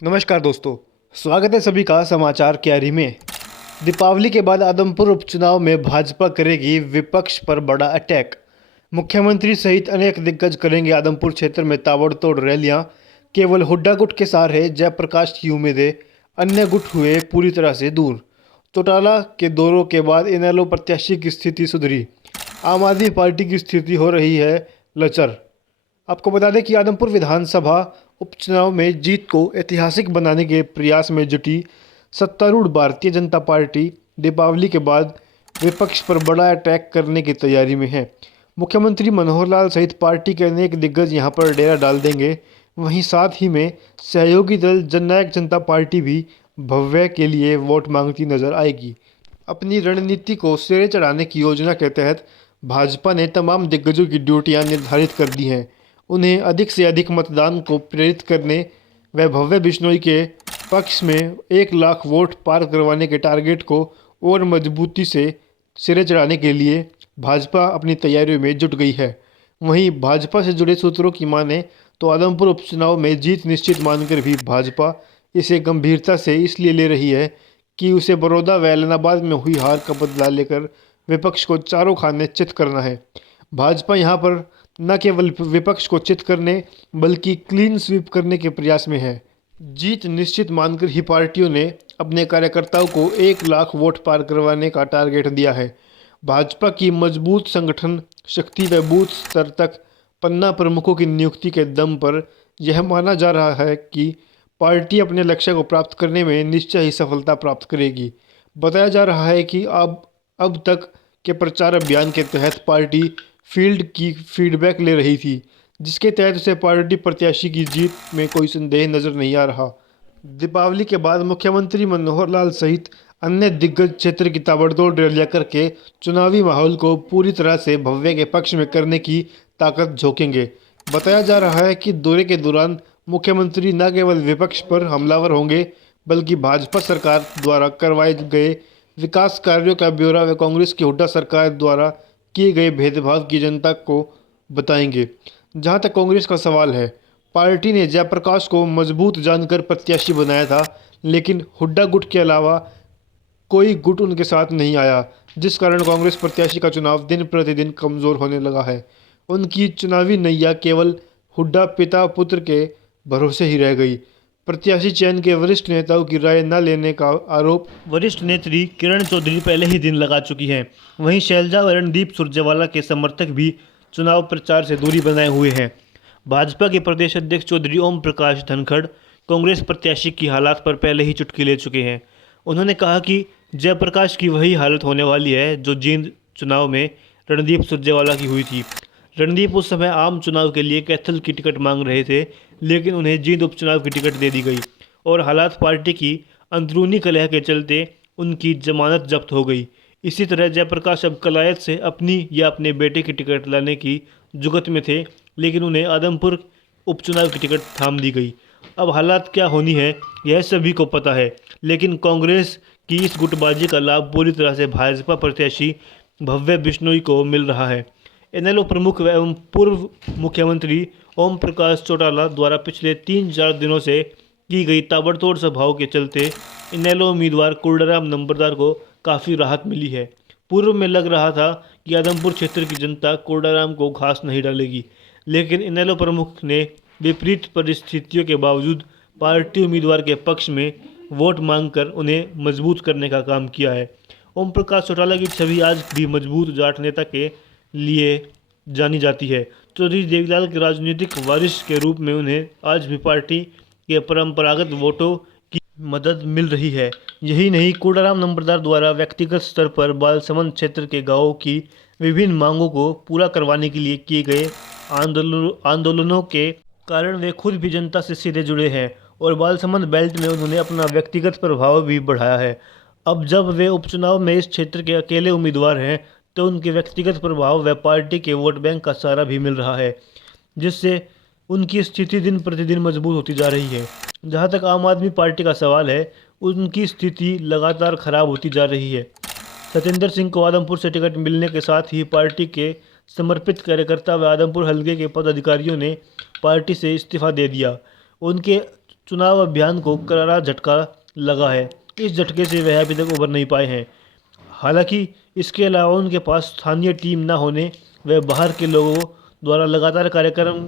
नमस्कार दोस्तों। स्वागत है सभी का समाचार क्यारी में। दीपावली के बाद आदमपुर उपचुनाव में भाजपा करेगी विपक्ष पर बड़ा अटैक। मुख्यमंत्री सहित अनेक दिग्गज करेंगे आदमपुर क्षेत्र में ताबड़तोड़ रैलियां। केवल हुड्डा गुट के सहारे जयप्रकाश की उम्मीदें, अन्य गुट हुए पूरी तरह से दूर। चौटाला के दौरों के बाद इनेलो प्रत्याशी की स्थिति सुधरी। आम आदमी पार्टी की स्थिति हो रही है लचर। आपको बता दें कि आदमपुर विधानसभा उपचुनाव में जीत को ऐतिहासिक बनाने के प्रयास में जुटी सत्तारूढ़ भारतीय जनता पार्टी दीपावली के बाद विपक्ष पर बड़ा अटैक करने की तैयारी में है। मुख्यमंत्री मनोहर लाल सहित पार्टी के अनेक दिग्गज यहां पर डेरा डाल देंगे। वहीं साथ ही में सहयोगी दल जननायक जनता पार्टी भी भव्य के लिए वोट मांगती नजर आएगी। अपनी रणनीति को सिरे चढ़ाने की योजना के तहत भाजपा ने तमाम दिग्गजों की ड्यूटियां निर्धारित कर दी हैं। उन्हें अधिक से अधिक मतदान को प्रेरित करने व भव्य बिश्नोई के पक्ष में 1 लाख वोट पार करवाने के टारगेट को और मजबूती से सिरे चढ़ाने के लिए भाजपा अपनी तैयारियों में जुट गई है। वहीं भाजपा से जुड़े सूत्रों की माने तो आदमपुर उपचुनाव में जीत निश्चित मानकर भी भाजपा इसे गंभीरता से इसलिए ले रही है कि उसे बड़ौदा व ऐलनाबाद में हुई हार का बदला लेकर विपक्ष को चारों खाने चित करना है। भाजपा यहाँ पर न केवल विपक्ष को चित करने बल्कि क्लीन स्वीप करने के प्रयास में है। जीत निश्चित मानकर ही पार्टियों ने अपने कार्यकर्ताओं को 1 लाख वोट पार करवाने का टारगेट दिया है। भाजपा की मजबूत संगठन शक्ति व बूथ स्तर तक पन्ना प्रमुखों की नियुक्ति के दम पर यह माना जा रहा है कि पार्टी अपने लक्ष्य को प्राप्त करने में निश्चय ही सफलता प्राप्त करेगी। बताया जा रहा है कि अब तक के प्रचार अभियान के तहत पार्टी फील्ड की फीडबैक ले रही थी, जिसके तहत उसे पार्टी प्रत्याशी की जीत में कोई संदेह नजर नहीं आ रहा। दीपावली के बाद मुख्यमंत्री मनोहर लाल सहित अन्य दिग्गज क्षेत्र की ताबड़तोड़ रैलियां करके चुनावी माहौल को पूरी तरह से भव्य के पक्ष में करने की ताकत झोंकेंगे। बताया जा रहा है कि दौरे के दौरान मुख्यमंत्री न केवल विपक्ष पर हमलावर होंगे बल्कि भाजपा सरकार द्वारा करवाए गए विकास कार्यों का ब्यौरा व कांग्रेस की हुड्डा सरकार द्वारा किए गए भेदभाव की जनता को बताएंगे। जहां तक कांग्रेस का सवाल है, पार्टी ने जयप्रकाश को मजबूत जानकर प्रत्याशी बनाया था, लेकिन हुड्डा गुट के अलावा कोई गुट उनके साथ नहीं आया, जिस कारण कांग्रेस प्रत्याशी का चुनाव दिन प्रतिदिन कमजोर होने लगा है। उनकी चुनावी नैया केवल हुड्डा पिता पुत्र के भरोसे ही रह गई। प्रत्याशी चयन के वरिष्ठ नेताओं की राय न लेने का आरोप वरिष्ठ नेत्री किरण चौधरी पहले ही दिन लगा चुकी हैं। वहीं शैलजा व रणदीप सुरजेवाला के समर्थक भी चुनाव प्रचार से दूरी बनाए हुए हैं। भाजपा के प्रदेश अध्यक्ष चौधरी ओम प्रकाश धनखड़ कांग्रेस प्रत्याशी की हालात पर पहले ही चुटकी ले चुके हैं। उन्होंने कहा कि जयप्रकाश की वही हालत होने वाली है जो जींद चुनाव में रणदीप सुरजेवाला की हुई थी। रणदीप उस समय आम चुनाव के लिए कैथल की टिकट मांग रहे थे, लेकिन उन्हें जींद उपचुनाव की टिकट दे दी गई और हालात पार्टी की अंदरूनी कलह के चलते उनकी जमानत जब्त हो गई। इसी तरह जयप्रकाश अब कलायत से अपनी या अपने बेटे की टिकट लाने की जुगत में थे, लेकिन उन्हें आदमपुर उपचुनाव की टिकट थाम दी गई। अब हालात क्या होनी है यह सभी को पता है, लेकिन कांग्रेस की इस गुटबाजी का लाभ पूरी तरह से भाजपा प्रत्याशी भव्य बिश्नोई को मिल रहा है। इनेलो प्रमुख एवं पूर्व मुख्यमंत्री ओम प्रकाश चौटाला द्वारा पिछले 3-4 दिनों से की गई ताबड़तोड़ सभाओं के चलते इनेलो उम्मीदवार कुलराम नंबरदार को काफ़ी राहत मिली है। पूर्व में लग रहा था कि आदमपुर क्षेत्र की जनता कुलराम को घास नहीं डालेगी, लेकिन इनेलो प्रमुख ने विपरीत परिस्थितियों के बावजूद पार्टी उम्मीदवार के पक्ष में वोट मांगकर उन्हें मजबूत करने का काम किया है। ओम प्रकाश चौटाला की छवि आज भी मजबूत जाट नेता के लिए जानी जाती है। चौधरी देवीलाल के राजनीतिक वारिस के रूप में उन्हें आज भी पार्टी के परंपरागत वोटों की मदद मिल रही है। यही नहीं, कोडाराम नंबरदार द्वारा व्यक्तिगत स्तर पर बालसमंद क्षेत्र के गांवों की विभिन्न मांगों को पूरा करवाने के लिए किए गए आंदोलनों के कारण वे खुद भी जनता से सीधे जुड़े हैं और बालसमंद बेल्ट में उन्होंने अपना व्यक्तिगत प्रभाव भी बढ़ाया है। अब जब वे उपचुनाव में इस क्षेत्र के अकेले उम्मीदवार हैं, तो उनके व्यक्तिगत प्रभाव व पार्टी के वोट बैंक का सहारा भी मिल रहा है, जिससे उनकी स्थिति दिन प्रतिदिन मजबूत होती जा रही है। जहां तक आम आदमी पार्टी का सवाल है, उनकी स्थिति लगातार खराब होती जा रही है। सतेंद्र सिंह को आदमपुर से टिकट मिलने के साथ ही पार्टी के समर्पित कार्यकर्ता व आदमपुर हलके के पदाधिकारियों ने पार्टी से इस्तीफा दे दिया। उनके चुनाव अभियान को करारा झटका लगा है। इस झटके से वह अभी तक उभर नहीं पाए हैं। हालांकि इसके अलावा उनके पास स्थानीय टीम न होने व बाहर के लोगों द्वारा लगातार कार्यक्रम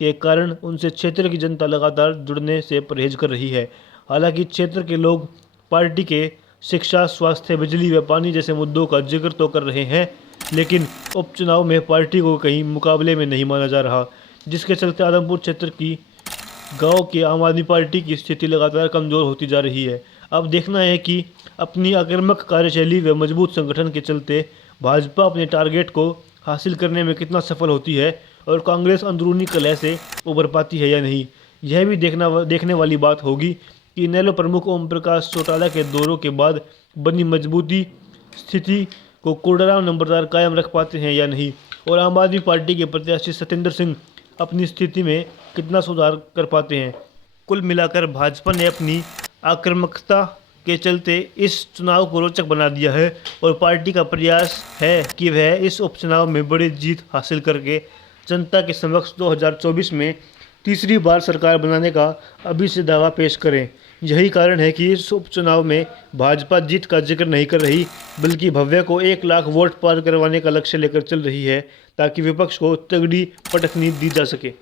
के कारण उनसे क्षेत्र की जनता लगातार जुड़ने से परहेज कर रही है। हालांकि क्षेत्र के लोग पार्टी के शिक्षा, स्वास्थ्य, बिजली व पानी जैसे मुद्दों का जिक्र तो कर रहे हैं, लेकिन उपचुनाव में पार्टी को कहीं मुकाबले में नहीं माना जा रहा, जिसके चलते आदमपुर क्षेत्र की गांव की आम आदमी पार्टी की स्थिति लगातार कमज़ोर होती जा रही है। अब देखना है कि अपनी आक्रामक कार्यशैली व मजबूत संगठन के चलते भाजपा अपने टारगेट को हासिल करने में कितना सफल होती है और कांग्रेस अंदरूनी कलह से उभर पाती है या नहीं। यह भी देखने वाली बात होगी कि इनेलो प्रमुख ओम प्रकाश चौटाला के दौरों के बाद बनी मजबूती स्थिति को कोडाराम नंबरदार कायम रख पाते हैं या नहीं, और आम आदमी पार्टी के प्रत्याशी सत्येंद्र सिंह अपनी स्थिति में कितना सुधार कर पाते हैं। कुल मिलाकर भाजपा ने अपनी आक्रामकता के चलते इस चुनाव को रोचक बना दिया है और पार्टी का प्रयास है कि वह इस उपचुनाव में बड़ी जीत हासिल करके जनता के समक्ष 2024 में तीसरी बार सरकार बनाने का अभी से दावा पेश करें। यही कारण है कि इस उपचुनाव में भाजपा जीत का जिक्र नहीं कर रही, बल्कि भव्य को 1 लाख वोट पार करवाने का लक्ष्य लेकर चल रही है, ताकि विपक्ष को तगड़ी पटखनी दी जा सके।